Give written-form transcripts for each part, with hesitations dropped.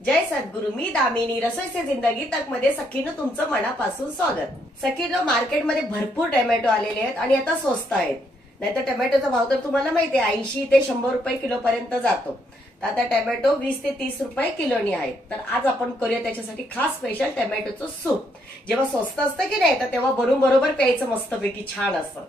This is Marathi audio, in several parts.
जय सद्गुरु. मी दामिनी रसोई से जिंदगी तक मध्ये सखीनं तुमचं मनापासून स्वागत. सखीनं मार्केटमध्ये भरपूर टोमॅटो आलेले आहेत आणि आता स्वस्त आहेत. नाहीतर टोमॅटोचा भाव तर तुम्हाला माहिती आहे 80 ते 100 रुपये किलो पर्यंत जातो. तर आता टोमॅटो 20 ते 30 रुपये किलोनी आहेत. तर आज आपण करूया त्याच्यासाठी खास स्पेशल टोमॅटोचं सूप. जेव्हा स्वस्त असतं की नाही तर तेव्हा भरून बरोबर प्यायचं मस्तपैकी छान असतं.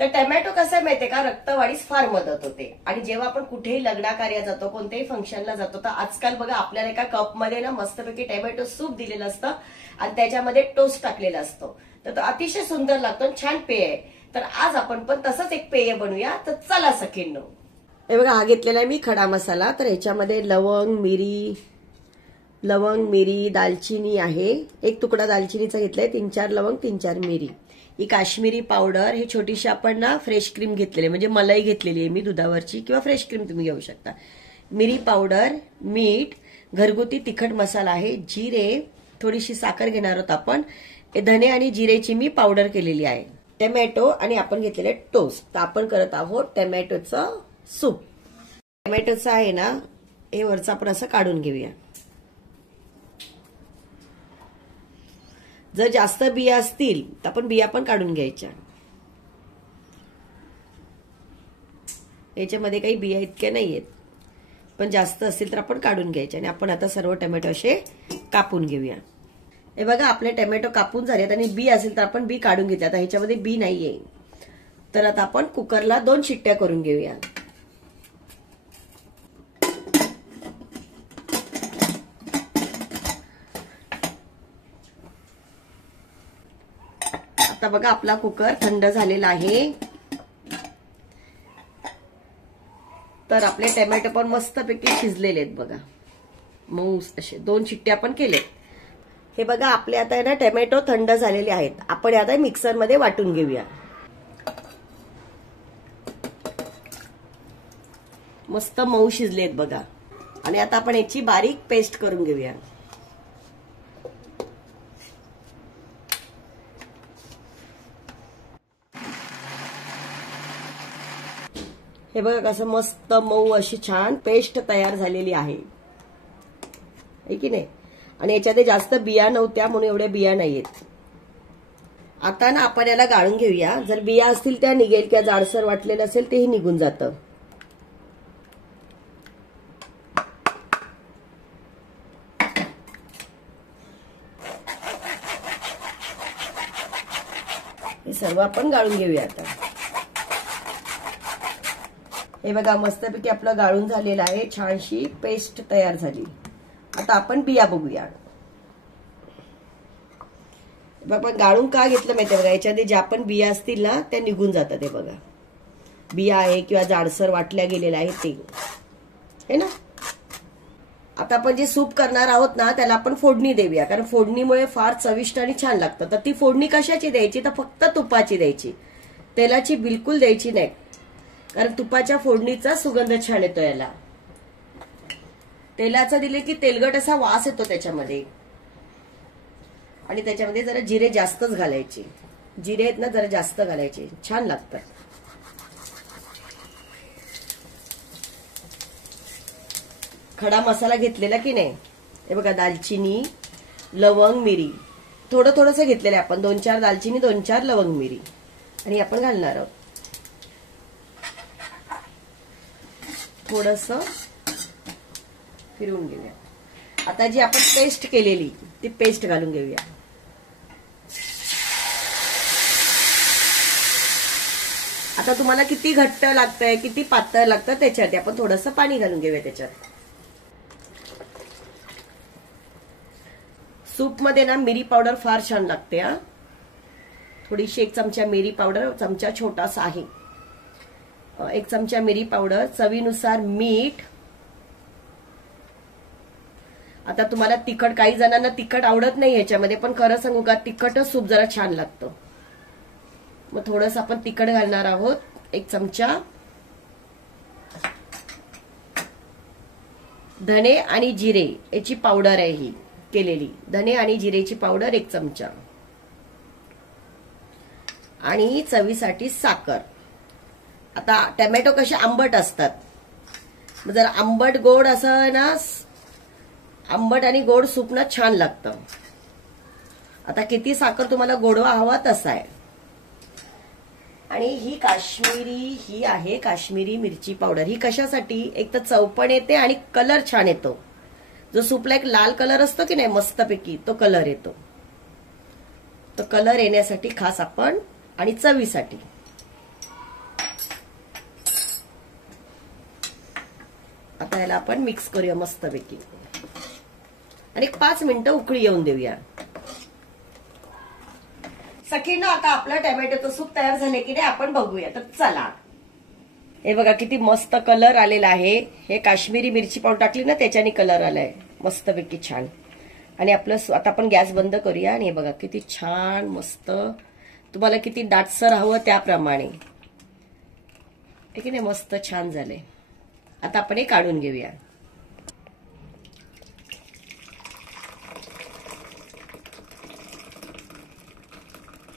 तर टोमॅटो कसं माहितीये का रक्तवाढीस फार मदत होते. आणि जेव्हा आपण कुठेही लग्नाकार्यात जातो कोणत्याही फंक्शनला जातो तर आजकाल बघा आपल्याला एका कपमध्ये ना मस्तपैकी टोमॅटो सूप दिलेलं असतं आणि त्याच्यामध्ये टोस्ट टाकलेला असतो. तर तो अतिशय सुंदर लागतो, छान पेय आहे. तर आज आपण पण तसंच एक पेय बनवूया. तर चला सखींनो. हे बघा हा घेतलेला आहे मी खडा मसाला. तर ह्याच्यामध्ये लवंग मिरी दालचिनी आहे. एक तुकडा दालचिनीचा घेतलाय, 3-4 लवंग 3-4 मिरी. ही काश्मीरी पावडर. हे छोटीशी आपण ना फ्रेश क्रीम घेतलेली म्हणजे मलाई घेतलेली आहे मी दुधावरची किंवा फ्रेश क्रीम तुम्ही घेऊ शकता. मिरी पावडर, मीठ, घरगुती तिखट मसाला आहे, जिरे, थोडीशी साखर घेणार आहोत आपण. धने आणि जिरेची मी पावडर केलेली आहे. टोमॅटो आणि आपण घेतलेले टोस्ट. तर आपण करत आहोत टोमॅटोचं सूप. टोमॅटोचं आहे ना हे वरचं आपण असं काढून घेऊया. जर जास्त बिया असतील तर आपण बिया पण काढून घ्यायच्या. याच्यामध्ये काही बिया इतक्या नाहीयेत पण जास्त असतील तर आपण काढून घ्यायच्या. आणि आपण आता सर्व टोमॅटो असे कापून घेऊया. हे बघा आपले टोमॅटो कापून झालेत आणि बी असेल तर आपण बी काढून घेऊया. आता ह्याच्यामध्ये बी नाहीये तर आता आपण कुकरला 2 शिट्ट्या करून घेऊया. आता बघा आपला कुकर थंड झालेला आहे. तर आपले टोमॅटो पण मस्तपैकी शिजलेले आहेत बघा. मऊ असे 2 शिट्ट्या आपण केले. हे बघा आपले आता ना टोमॅटो थंड झालेले आहेत. आपण आता मिक्सर मध्ये वाटून घेऊया. मस्त मऊ शिजलेत बघा. आणि आता आपण याची बारीक पेस्ट करून घेऊया. हे बघा कसं मस्त मऊ अशी छान पेस्ट तयार झालेली आहे की नाही. आणि याच्यात जास्त बिया नव्हत्या म्हणून एवढ्या बिया नाहीयेत. आता ना आपण याला गाळून घेऊया. जर बिया असतील त्या निघेल किंवा जाडसर वाटलेलं असेल तेही निघून जातं. हे सर्व आपण गाळून घेऊया. आता हे बघा मस्तपैकी आपलं गाळून झालेलं आहे. छानशी पेस्ट तयार झाली. आता आपण बिया बघूया. आपण गाळून का घेतलं माहिती बघा याच्यामध्ये ज्या पण बिया असतील ना त्या निघून जातात. हे बघा बिया आहे किंवा जाडसर वाटल्या गेलेल्या आहे ते है ना. आता आपण जे सूप करणार आहोत ना त्याला आपण फोडणी देऊया. कारण फोडणीमुळे फार चविष्ट आणि छान लागतं. तर ती फोडणी कशाची द्यायची तर फक्त तुपाची द्यायची. तेलाची बिलकुल द्यायची नाही. कारण तुपाच्या फोडणीचा सुगंध छान येतो याला. तेलाचा दिले की तेलगट असा वास येतो त्याच्यामध्ये. आणि त्याच्यामध्ये जरा जिरे जास्तच घालायचे. जिरे आहेत ना जरा जास्त घालायचे, छान लागतात. खडा मसाला घेतलेला की नाही. हे बघा दालचिनी, लवंग, मिरी थोडं थोडंसं घेतलेलं आहे आपण. 2-4 दालचिनी, 2-4 लवंग, मिरी आणि आपण घालणार आहोत. थोडस फिरवून घेऊया. आता जी आपण पेस्ट केलेली ती पेस्ट घालून घेऊया. आता तुम्हाला किती घट्ट लागतंय किती पातळ लागतं त्याच्यात आपण थोडंसं पाणी घालून घेऊया त्याच्यात. सूप मध्ये ना मिरी पावडर फार छान लागते. थोडीशी 1 चमचा मिरी पावडर, चमचा छोटासा आहे. 1 चमचा मिरी पावडर, चवीनुसार मीठ. आता तुम्हाला तिखट, काही जणांना तिखट आवडत नाही ह्याच्यामध्ये पण खरं सांगू का तिखटच सूप जरा छान लागतं. मग थोडस आपण तिखट घालणार आहोत. 1 चमचा. धने आणि जिरे याची पावडर आहे ही केलेली. धने आणि जिरेची पावडर 1 चमचा. आणि चवीसाठी साखर. आता टोमॅटो कसे आंबट असतात, जर आंबट गोड असं ना आंबट आणि गोड सूप ना छान लागतं. आता किती साखर तुम्हाला गोडवा हवा तसा आहे. आणि ही आहे काश्मीरी मिरची पावडर. ही कशासाठी, एक तर चव पण येते आणि कलर छान येतो. जो सूपला एक लाल कलर असतो की नाही मस्तपैकी, तो कलर येतो. तो कलर येण्यासाठी खास आपण, आणि चवीसाठी. आता याला आपण मिक्स करूया मस्तपैकी आणि 5 मिनिटं उकळी येऊन देऊया. सखींनो, आता आपलं टोमॅटोचं सूप तयार झाले की नाही आपण बघूया. तर चला, हे बघा किती मस्त कलर आलेला आहे. हे काश्मीरी मिरची पावडर टाकली ना त्याच्याने कलर आलाय मस्तपैकी छान. आणि आपलं आता आपण गॅस बंद करूया. आणि हे बघा किती छान मस्त, तुम्हाला किती दाटसर हवं त्याप्रमाणे, की नाही मस्त छान झाले. आता आपण हे काढून घेऊया.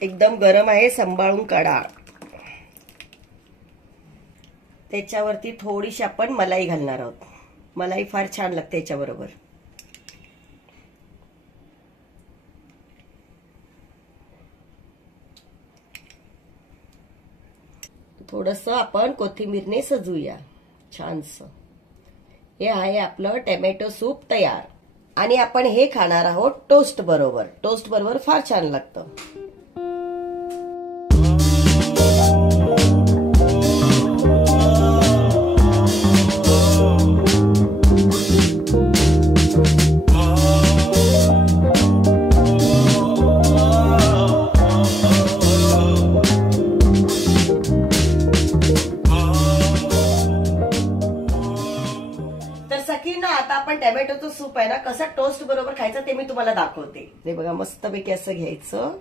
एकदम गरम आहे, सांभाळून काढा. त्याच्यावरती थोडीशी आपण मलाई घालणार आहोत. मलाई फार छान लागते याच्याबरोबर. थोडंसं आपण कोथिंबीरने सजूया छानसं. हे आहे आपलं टोमॅटो सूप तयार. आणि आपण हे खाणार आहोत टोस्ट बरोबर. टोस्ट बरोबर फार छान लागतं. सखींनो, आता आपण टोमॅटोचं सूप आहे ना कसं टोस्ट बरोबर खायचं ते मी तुम्हाला दाखवते. हे बघा मस्तपैकी असं घ्यायचं.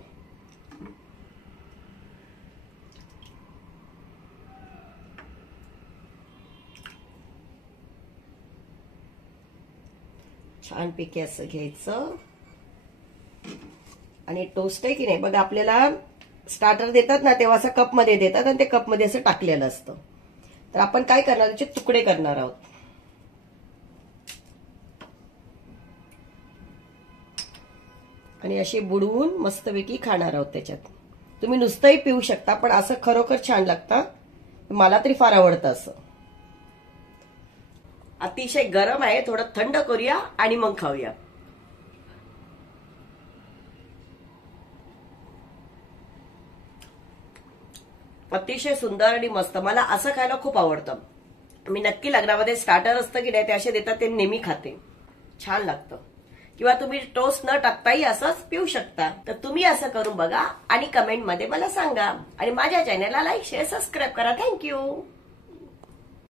छानपैकी असं घ्यायचं. आणि टोस्ट आहे की नाही बघा, आपल्याला स्टार्टर देतात ना तेव्हा असं कप मध्ये देतात आणि ते कप मध्ये असं टाकलेलं असतं. तर आपण काय करणार, त्याचे तुकडे करणार आहोत. आणि असे बुडवून मस्तपैकी खाणार आहोत त्याच्यात. तुम्ही नुसतंही पिऊ शकता, पण असं खरोखर छान लागतं. मला तरी फार आवडतं असं. अतिशय गरम आहे, थोडं थंड करूया आणि मग खाऊया. अतिशय सुंदर आणि मस्त. मला असं खायला खूप आवडतं. मी नक्की लग्नामध्ये स्टार्टर असतं की नाही ते असे देतात, ते नेहमी खाते. छान लागतं. किंवा तुम्ही टोस्ट न टाकताही असंच पिऊ शकता. तर तुम्ही असं करून बघा आणि कमेंटमध्ये मला सांगा. आणि माझ्या चॅनलला लाईक, शेअर, सबस्क्राईब करा. थँक्यू.